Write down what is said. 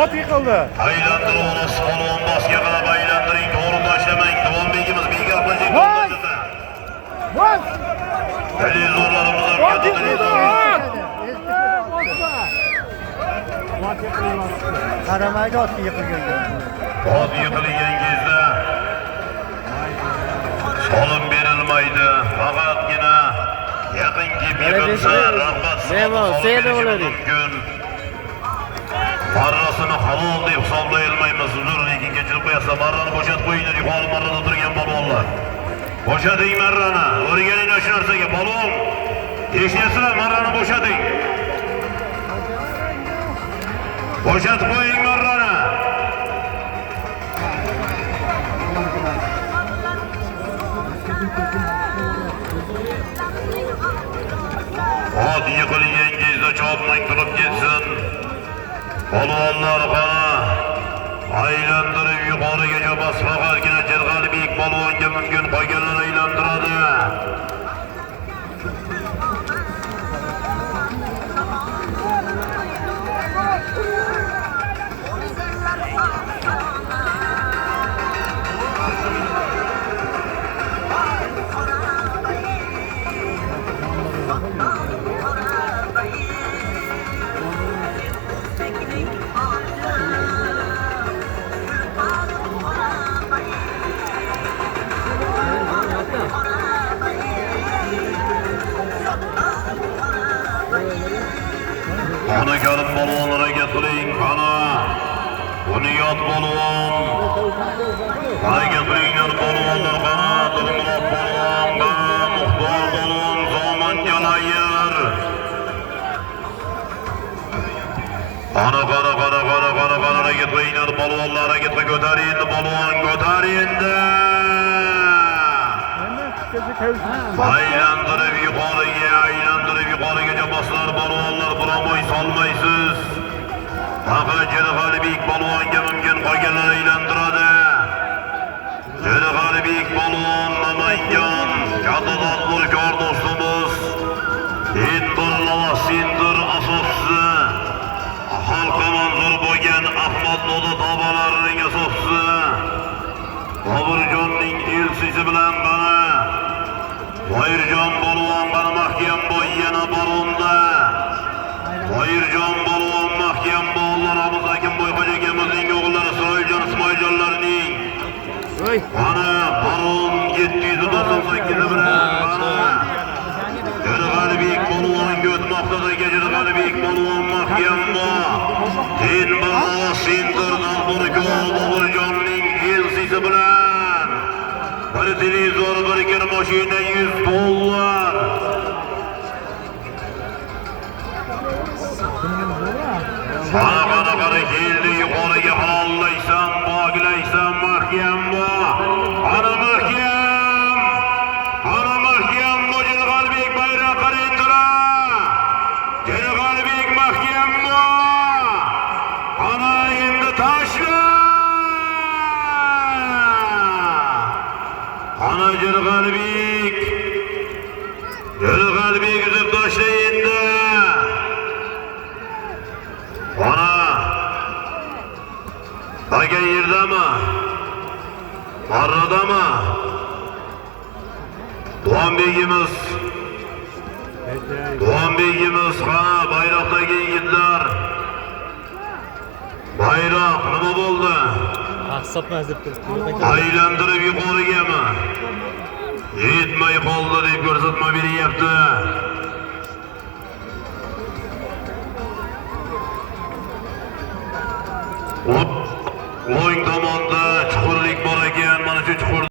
Ot yıkıldı. Aylantirib olasiz, polvon bosga qarab aylantiring, to'g'ri tashlamang. Davonbegimiz beka qilajak. Bas! Televizorlarimiz ham Ot katta yıkıldı, televizor. ot! Qaramaydi otga yiqilganga. Ot yiqilgan kezda solim berilmaydi. Faqatgina yaqin kelib yiqilsa, rag'bat mumkin. Marrasini halol deb hisoblay olmaymiz. Uzr, lekin kechirib qo'yasiz. Marrani bo'shatib qo'yinglar, yuqori marrada turgan polvonlar. Bo'shating marrani. O'rganinglar shu narsaga, polvon. Eshityapsizlar, marrani bo'shating. Bo'shatib qo'ying marrani. Ot yiqilgan kezda chopmang turib ketsin. Polvonlar qani aylantirib yuqorigacha bas, faqatgina Jirg'alibek polvonga mumkin, qolganlar aylantiradi. Qani karim polvonlar harakat qiling, qani. Buni yot polvon. Harakat qilinglar polvonlar, qani. Dilmurod polvon, qani. Muxtor polvon, Zoman Jalayir. Qani harakat qilinglar polvonlar, harakatga ko'taring polvon, ko'taring. Aylantirib yuqorigacha boslar polvonlar, biromoy solmaysiz. Faqat Jirg'alibek polvonga mumkin, qolganlar aylantiradi. Jirg'alibek polvon Namangan, kattadan burkor do'stimiz. Indir Lavasindir asoschisi. Xalqqa manzur bo'lgan Ahmad Noda tobalarining asoschisi. Boburjonning elchisi bilan qani Toyirjon polvon qani mahkam bo'y yana borunda. Toyirjon polvon mahkam bo'ylar Ramazon bo'y xo'jagimizning o'g'illari Isroiljon Ismoiljonlarning. Qani baron 798 bilan qani Jirg'alibek polvonga o'tmoqdagi Jirg'alibek polvon mahkam bo'y. Tinbalo Sindirdan burkor Boburjonning elchisi bilan bir televizor, bir kir mashina $100. Qani keldi, yuqoriga halollaysan, bog'laysan, mahkam bo'l. Qani mahkam bo'l, Jirg'alibek bayroq qarindira. Jirg'alibek mahkam bo'l. Qani endi tashla. Qani Jirg'alibek uzib tashla endi. Qani Baga yerdami? Marradami? Davonbegimiz qani bayroqdagi yigitlar. Bayroq nima bo'ldi? Hisobmas deb turibdi. Aylantirib yuqorigami? Yetmay qoldi deb ko'rsatma beryapti. O'ng tomonda chuqurlik bor ekan, mana shu chuqur